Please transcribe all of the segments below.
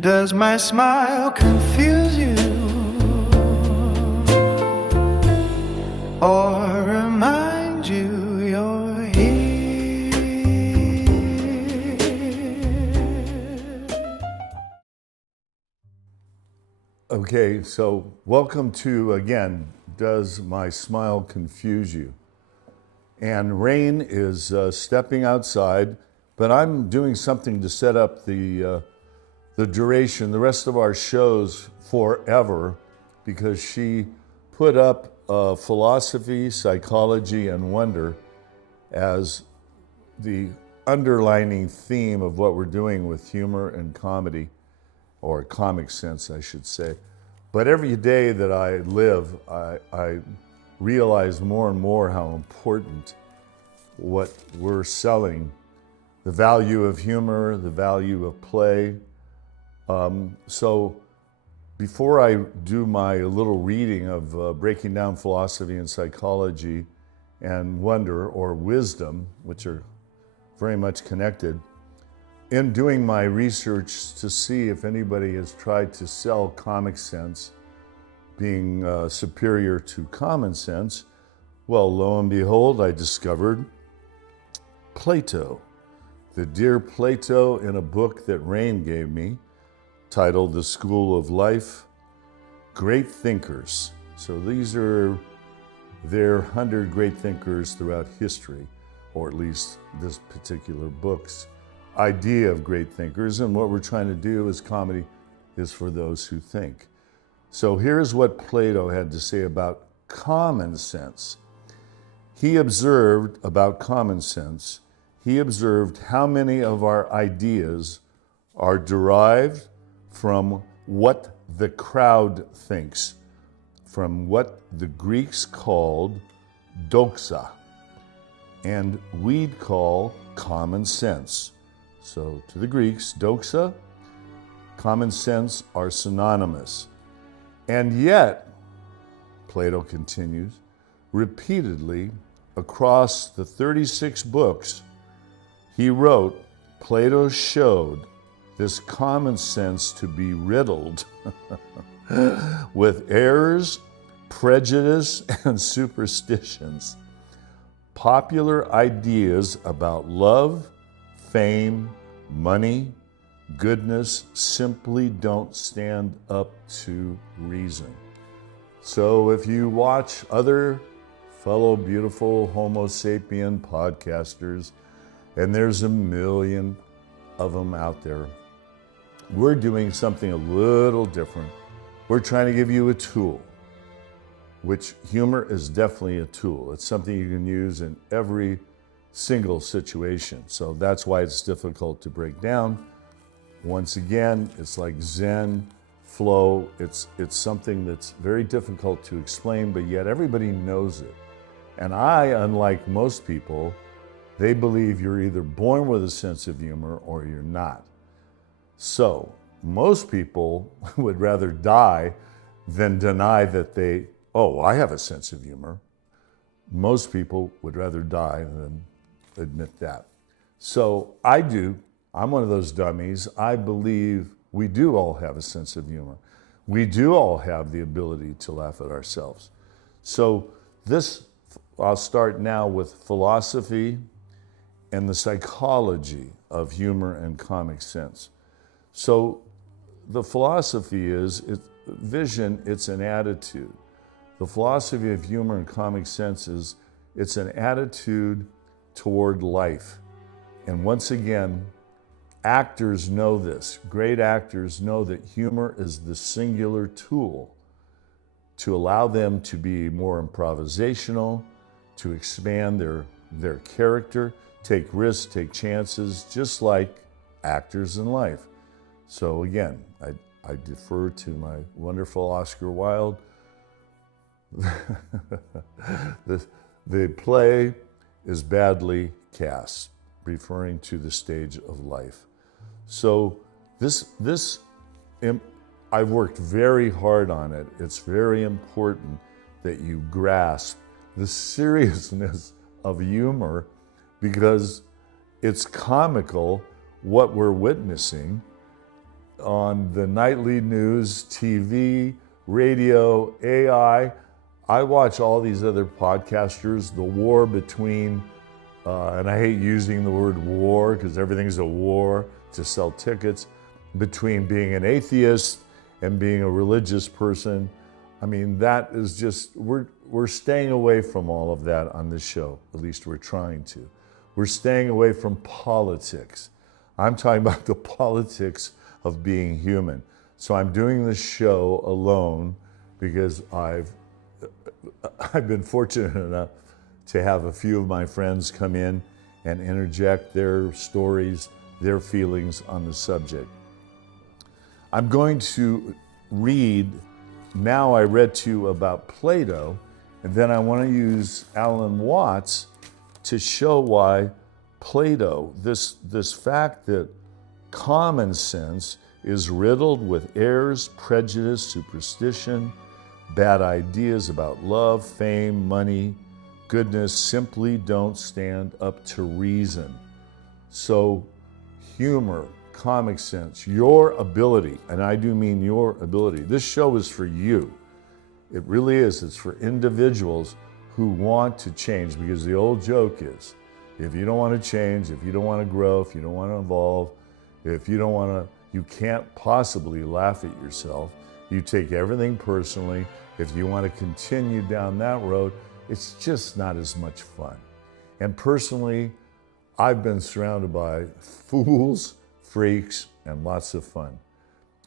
Does my smile confuse you, or remind you you're here? Okay, so welcome to, again, Does My Smile Confuse You? And rain is stepping outside, but I'm doing something to set up the duration, the rest of our shows forever, because she put up philosophy, psychology, and wonder as the underlining theme of what we're doing with humor and comedy, or comic sense, I should say. But every day that I live, I realize more and more how important what we're selling, the value of humor, the value of play. So before I do my little reading of breaking down philosophy and psychology and wonder or wisdom, which are very much connected, in doing my research to see if anybody has tried to sell comic sense being superior to common sense, well, lo and behold, I discovered Plato, the dear Plato, in a book that Rain gave me titled The School of Life, Great Thinkers. So these are their 100 great thinkers throughout history, or at least this particular book's idea of great thinkers. And what we're trying to do as comedy is for those who think. So here's what Plato had to say about common sense. He observed about common sense, he observed how many of our ideas are derived from what the crowd thinks, from what the Greeks called doxa, and we'd call common sense. So to the Greeks, doxa, common sense are synonymous. And yet, Plato continues, repeatedly across the 36 books he wrote, Plato showed this common sense to be riddled with errors, prejudice, and superstitions. Popular ideas about love, fame, money, goodness simply don't stand up to reason. So if you watch other fellow beautiful Homo sapien podcasters, and there's a million of them out there, we're doing something a little different. We're trying to give you a tool, which humor is definitely a tool. It's something you can use in every single situation. So that's why it's difficult to break down. Once again, it's like Zen, flow. It's something that's very difficult to explain, but yet everybody knows it. And I, unlike most people, they believe you're either born with a sense of humor or you're not. So most people would rather die than deny that I have a sense of humor. Most people would rather die than admit that. So I do. I'm one of those dummies. I believe we do all have a sense of humor. We do all have the ability to laugh at ourselves. So I'll start now with philosophy and the psychology of humor and comic sense. So the philosophy is vision, it's an attitude. The philosophy of humor and comic sense is it's an attitude toward life. And once again, actors know this. Great actors know that humor is the singular tool to allow them to be more improvisational, to expand their character, take risks, take chances, just like actors in life. So again, I defer to my wonderful Oscar Wilde. The play is badly cast, referring to the stage of life. So I've worked very hard on it. It's very important that you grasp the seriousness of humor, because it's comical what we're witnessing on the nightly news, TV, radio, AI. I watch all these other podcasters, the war between, and I hate using the word war because everything's a war to sell tickets, between being an atheist and being a religious person. I mean, that is just, we're staying away from all of that on this show. At least we're trying to. We're staying away from politics. I'm talking about the politics of being human. So I'm doing this show alone because I've been fortunate enough to have a few of my friends come in and interject their stories, their feelings on the subject. I'm going to read, now I read to you about Plato, and then I want to use Alan Watts to show why Plato, this fact that common sense is riddled with errors, prejudice, superstition, bad ideas about love, fame, money, goodness, simply don't stand up to reason. So humor, comic sense, your ability, and I do mean your ability. This show is for you. It really is. It's for individuals who want to change, because the old joke is, if you don't want to change, if you don't want to grow, if you don't want to evolve, if you don't want to, you can't possibly laugh at yourself. You take everything personally. If you want to continue down that road, it's just not as much fun. And personally, I've been surrounded by fools, freaks, and lots of fun.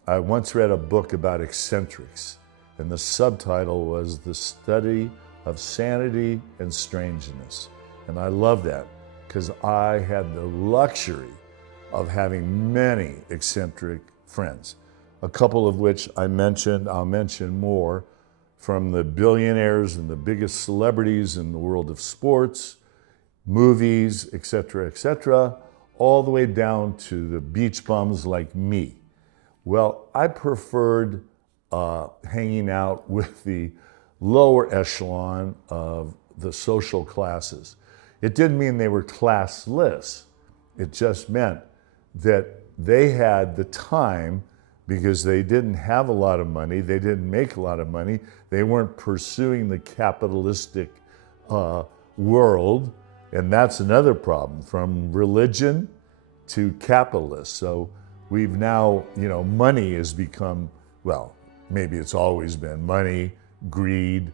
I once read a book about eccentrics, and the subtitle was The Study of Sanity and Strangeness. And I love that because I had the luxury of having many eccentric friends, a couple of which I mentioned. I'll mention more, from the billionaires and the biggest celebrities in the world of sports, movies, etc., all the way down to the beach bums like me. Well, I preferred hanging out with the lower echelon of the social classes. It didn't mean they were classless. It just meant that they had the time, because they didn't have a lot of money, they didn't make a lot of money, they weren't pursuing the capitalistic world, and that's another problem, from religion to capitalists. So we've now, money has become, well, maybe it's always been, money, greed,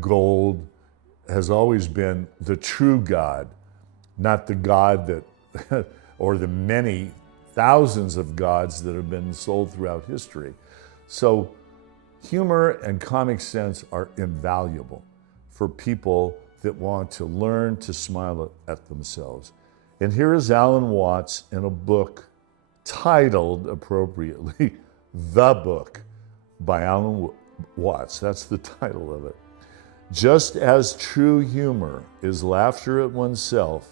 gold has always been the true God, not the God that, or the many thousands of gods that have been sold throughout history. So humor and comic sense are invaluable for people that want to learn to smile at themselves. And here is Alan Watts in a book titled, appropriately, The Book by Alan Watts. That's the title of it. Just as true humor is laughter at oneself,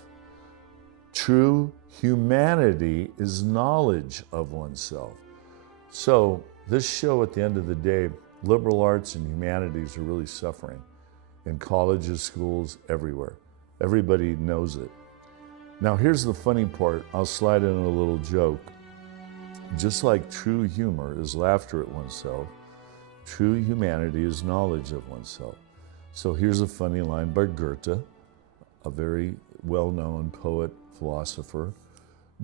true humanity is knowledge of oneself. So this show, at the end of the day, liberal arts and humanities are really suffering in colleges, schools, everywhere. Everybody knows it. Now here's the funny part. I'll slide in a little joke. Just like true humor is laughter at oneself, true humanity is knowledge of oneself. So here's a funny line by Goethe, a very well-known poet, philosopher.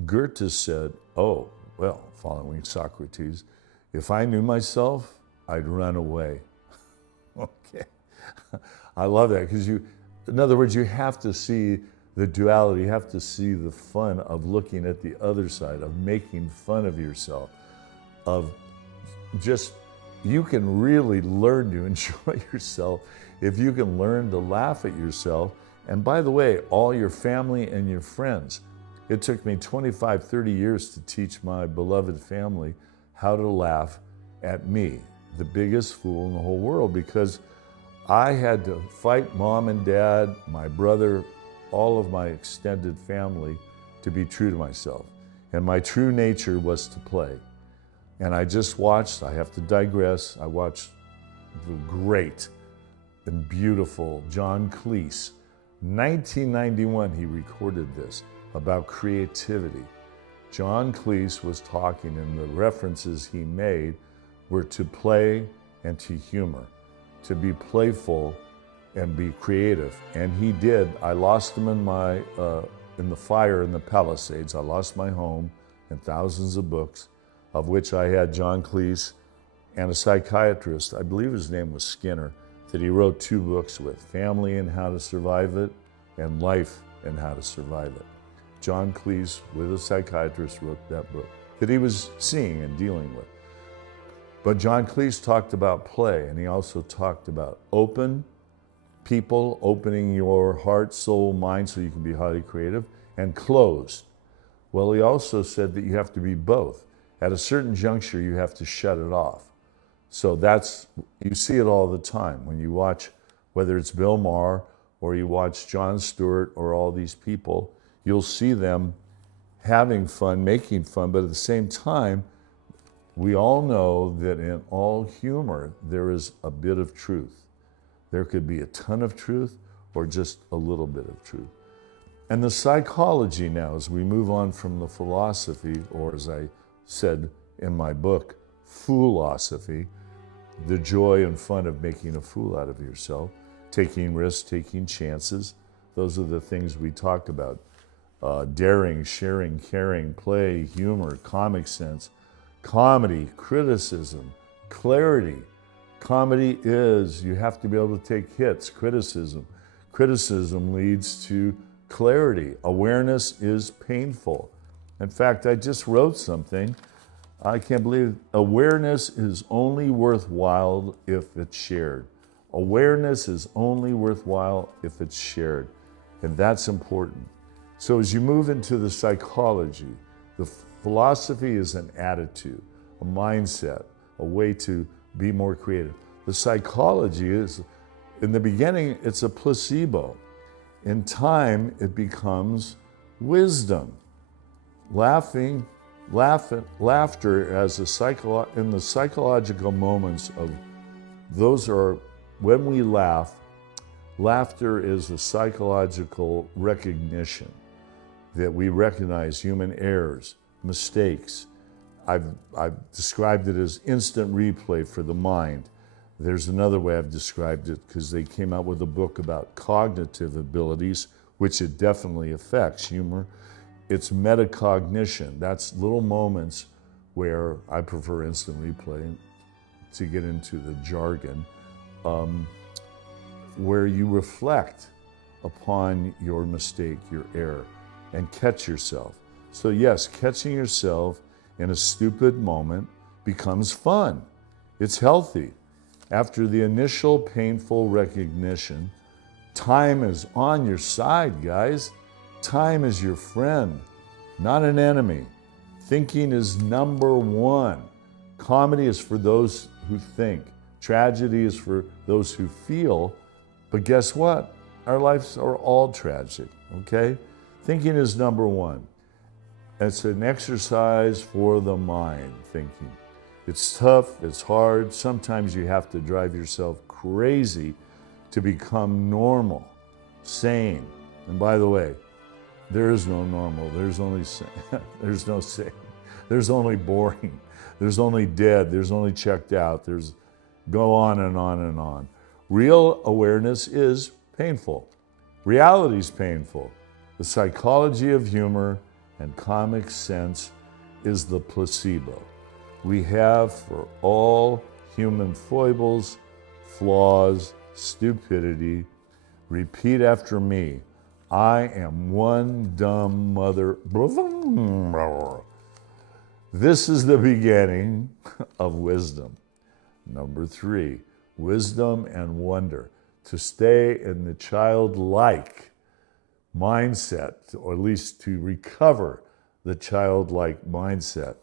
Goethe said, following Socrates, if I knew myself, I'd run away. Okay. I love that, because in other words, you have to see the duality, you have to see the fun of looking at the other side, of making fun of yourself, of just, you can really learn to enjoy yourself if you can learn to laugh at yourself. And by the way, all your family and your friends. It took me 25, 30 years to teach my beloved family how to laugh at me, the biggest fool in the whole world, because I had to fight mom and dad, my brother, all of my extended family to be true to myself. And my true nature was to play. And I just watched, I have to digress, I watched the great and beautiful John Cleese. 1991, he recorded this about creativity. John Cleese was talking, and the references he made were to play and to humor, to be playful and be creative. And he did. I lost him in the fire in the Palisades. I lost my home and thousands of books, of which I had John Cleese and a psychiatrist, I believe his name was Skinner, that he wrote 2 books with, Family and How to Survive It and Life and How to Survive It. John Cleese, with a psychiatrist, wrote that book that he was seeing and dealing with. But John Cleese talked about play, and he also talked about open people, opening your heart, soul, mind so you can be highly creative, and closed. Well, he also said that you have to be both. At a certain juncture, you have to shut it off. So you see it all the time when you watch, whether it's Bill Maher or you watch Jon Stewart or all these people, you'll see them having fun, making fun, but at the same time, we all know that in all humor, there is a bit of truth. There could be a ton of truth or just a little bit of truth. And the psychology now, as we move on from the philosophy, or as I said in my book, Foolosophy, the joy and fun of making a fool out of yourself, taking risks, taking chances. Those are the things we talk about. Daring, sharing, caring, play, humor, comic sense, comedy, criticism, clarity. Comedy is, you have to be able to take hits, criticism. Criticism leads to clarity. Awareness is painful. In fact, I just wrote something. I can't believe it. Awareness is only worthwhile if it's shared. Awareness is only worthwhile if it's shared. And that's important. So as you move into the psychology, the philosophy is an attitude, a mindset, a way to be more creative. The psychology is, in the beginning, it's a placebo. In time, it becomes wisdom. Laughter as in the psychological moments of those are, when we laugh, laughter is a psychological recognition that we recognize human errors, mistakes. I've described it as instant replay for the mind. There's another way I've described it because they came out with a book about cognitive abilities, which it definitely affects humor. It's metacognition. That's little moments where I prefer instant replay to get into the jargon, where you reflect upon your mistake, your error, and catch yourself. So yes, catching yourself in a stupid moment becomes fun. It's healthy. After the initial painful recognition, time is on your side, guys. Time is your friend, not an enemy. Thinking is number one. Comedy is for those who think. Tragedy is for those who feel. But guess what? Our lives are all tragic, okay? Thinking is number one. It's an exercise for the mind, thinking. It's tough, it's hard. Sometimes you have to drive yourself crazy to become normal, sane. And by the way, there is no normal. There's only there's no sane. There's only boring. There's only dead. There's only checked out. There's go on and on and on. Real awareness is painful. Reality is painful. The psychology of humor and comic sense is the placebo we have for all human foibles, flaws, stupidity. Repeat after me. I am one dumb mother. This is the beginning of wisdom. Number 3, wisdom and wonder. To stay in the childlike mindset, or at least to recover the childlike mindset.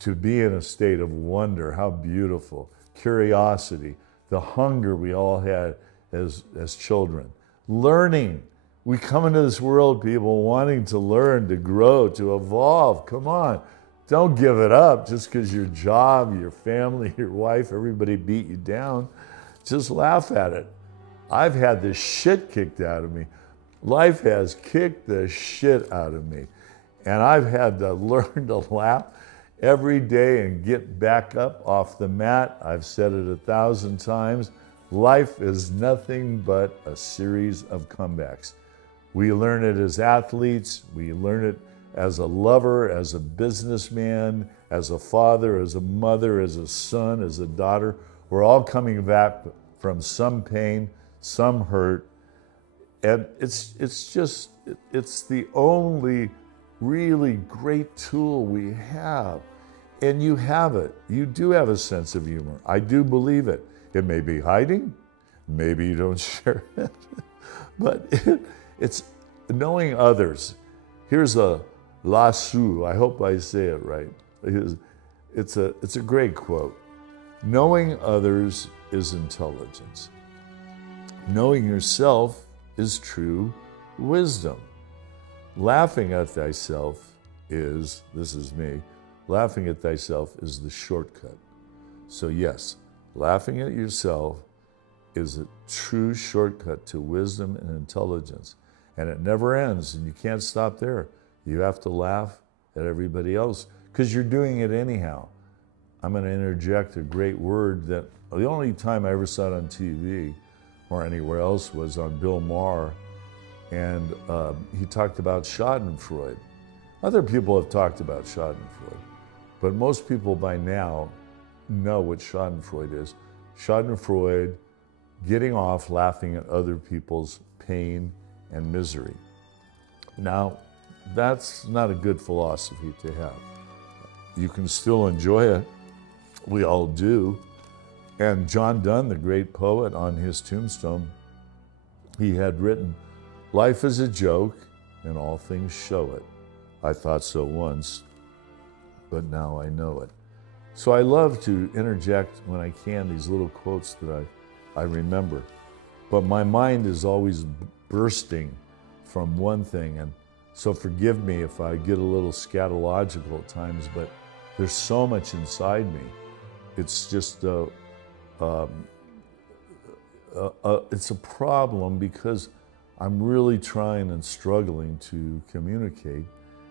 To be in a state of wonder, how beautiful. Curiosity, the hunger we all had as children. Learning. We come into this world, people, wanting to learn, to grow, to evolve. Come on. Don't give it up just because your job, your family, your wife, everybody beat you down. Just laugh at it. I've had the shit kicked out of me. Life has kicked the shit out of me. And I've had to learn to laugh every day and get back up off the mat. I've said it 1,000 times. Life is nothing but a series of comebacks. We learn it as athletes, we learn it as a lover, as a businessman, as a father, as a mother, as a son, as a daughter. We're all coming back from some pain, some hurt, and it's the only really great tool we have. And you have it. You do have a sense of humor. I do believe it. It may be hiding, maybe you don't share it, but it's knowing others. Here's a Lassu, I hope I say it right. It's a great quote. Knowing others is intelligence. Knowing yourself is true wisdom. Laughing at thyself is, this is me, laughing at thyself is the shortcut. So yes, laughing at yourself is a true shortcut to wisdom and intelligence. And it never ends, and you can't stop there. You have to laugh at everybody else because you're doing it anyhow. I'm going to interject a great word that the only time I ever saw it on TV or anywhere else was on Bill Maher, and he talked about Schadenfreude. Other people have talked about Schadenfreude, but most people by now know what Schadenfreude is. Schadenfreude, getting off laughing at other people's pain and misery. Now, that's not a good philosophy to have. You can still enjoy it. We all do. And John Donne, the great poet, on his tombstone, he had written, "Life is a joke, and all things show it. I thought so once, but now I know it." So I love to interject when I can these little quotes that I remember. But my mind is always bursting from one thing, and so forgive me if I get a little scatological at times, but there's so much inside me. It's just it's a problem because I'm really trying and struggling to communicate.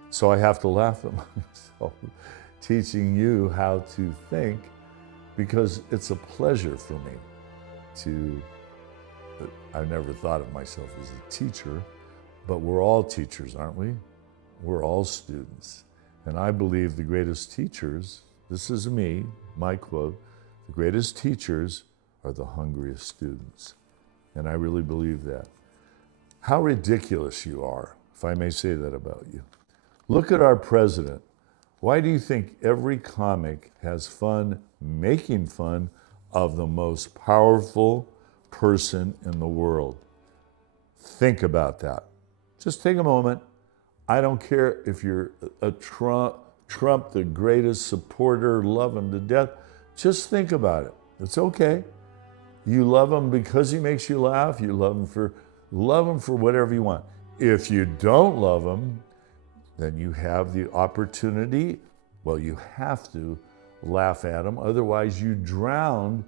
So I have to laugh at myself, teaching you how to think, because it's a pleasure for me to, I never thought of myself as a teacher, but we're all teachers, aren't we? We're all students. And I believe the greatest teachers, this is me, my quote, the greatest teachers are the hungriest students. And I really believe that. How ridiculous you are, if I may say that about you. Look at our president. Why do you think every comic has fun making fun of the most powerful person in the world? Think about that. Just take a moment. I don't care if you're a Trump, the greatest supporter, love him to death. Just think about it. It's okay. You love him because he makes you laugh. You love him for whatever you want. If you don't love him, then you have the opportunity, well, you have to laugh at him. Otherwise, you drown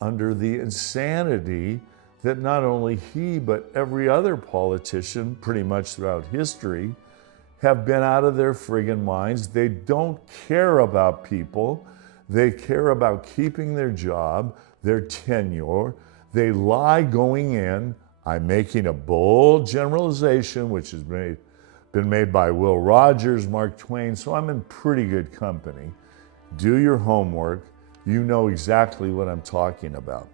under the insanity that not only he, but every other politician pretty much throughout history have been out of their friggin' minds. They don't care about people. They care about keeping their job, their tenure. They lie going in. I'm making a bold generalization, which has been made by Will Rogers, Mark Twain, so I'm in pretty good company. Do your homework. You know exactly what I'm talking about.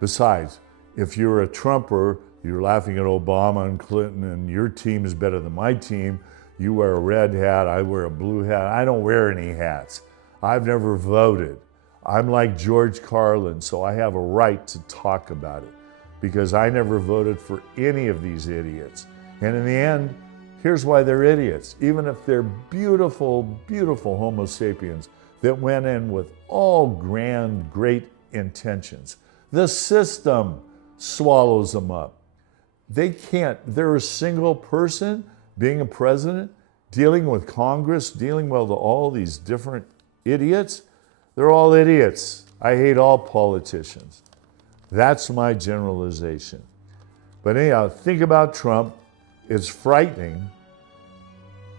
Besides, if you're a Trumper, you're laughing at Obama and Clinton, and your team is better than my team. You wear a red hat, I wear a blue hat. I don't wear any hats. I've never voted. I'm like George Carlin, so I have a right to talk about it because I never voted for any of these idiots. And in the end, here's why they're idiots. Even if they're beautiful, beautiful Homo sapiens that went in with all grand, great intentions, the system swallows them up. They can't, they're a single person being a president, dealing with Congress, dealing with all these different idiots. They're all idiots. I hate all politicians. That's my generalization. But anyhow, think about Trump. It's frightening.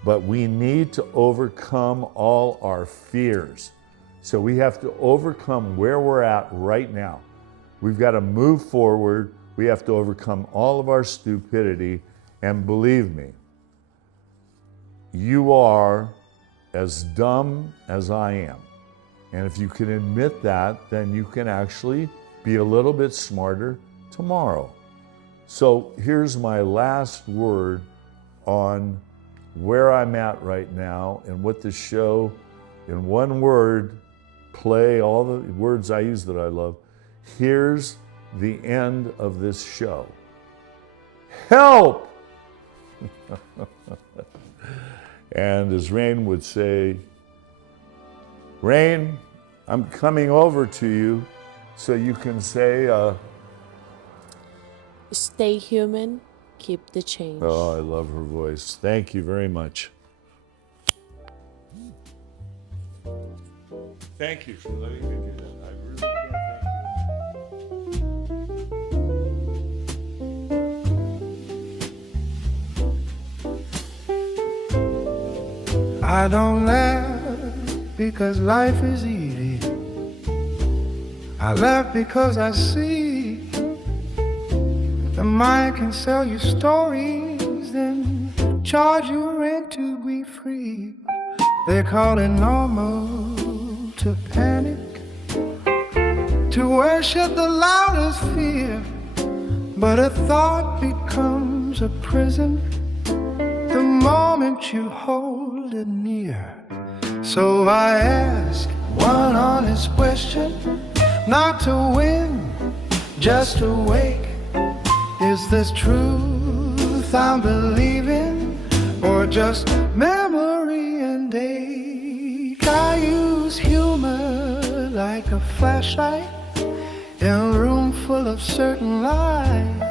but we need to overcome all our fears. So we have to overcome where we're at right now. We've got to move forward. We have to overcome all of our stupidity. And believe me, you are as dumb as I am. And if you can admit that, then you can actually be a little bit smarter tomorrow. So here's my last word on where I'm at right now and what the show, in one word, play all the words I use that I love. Here's the end of this show. Help! And as Rain would say, Rain, I'm coming over to you so you can say, Stay human, keep the change. oh, I love her voice. Thank you very much. Thank you for letting me do that. I really can't thank you. I don't laugh because life is easy. I laugh because I see the mind can sell you stories, then charge you rent to be free. They call it normal to panic, to worship the loudest fear. But a thought becomes a prison the moment you hold it near. So I ask one honest question, not to win, just to wake. Is this truth I'm believing, or just memory and ache? I use humor like a flashlight in a room full of certain lies.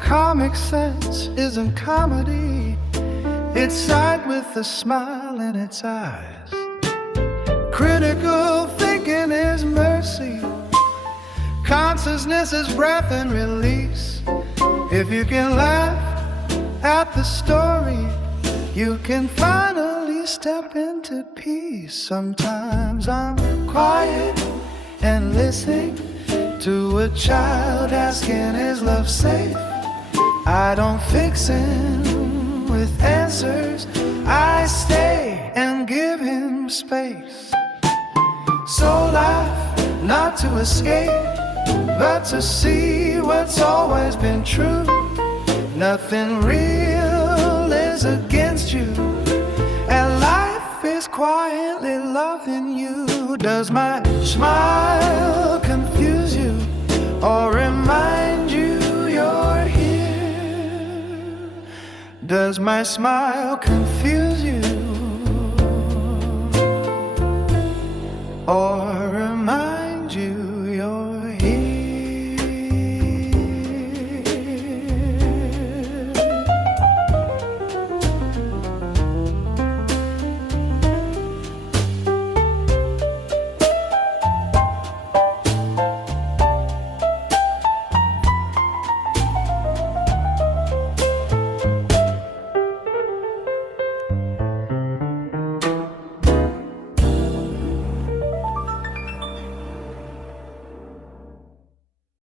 Comic sense isn't comedy, it's sight with a smile in its eyes. Critical thinking is mercy, consciousness is breath and release. If you can laugh at the story, you can finally step into peace. Sometimes I'm quiet and listening to a child asking, is love safe? I don't fix him with answers, I stay and give him space. So laugh, not to escape, but to see what's always been true. Nothing real is against you, and life is quietly loving you. Does my smile confuse you, or remind you you're here? Does my smile confuse you,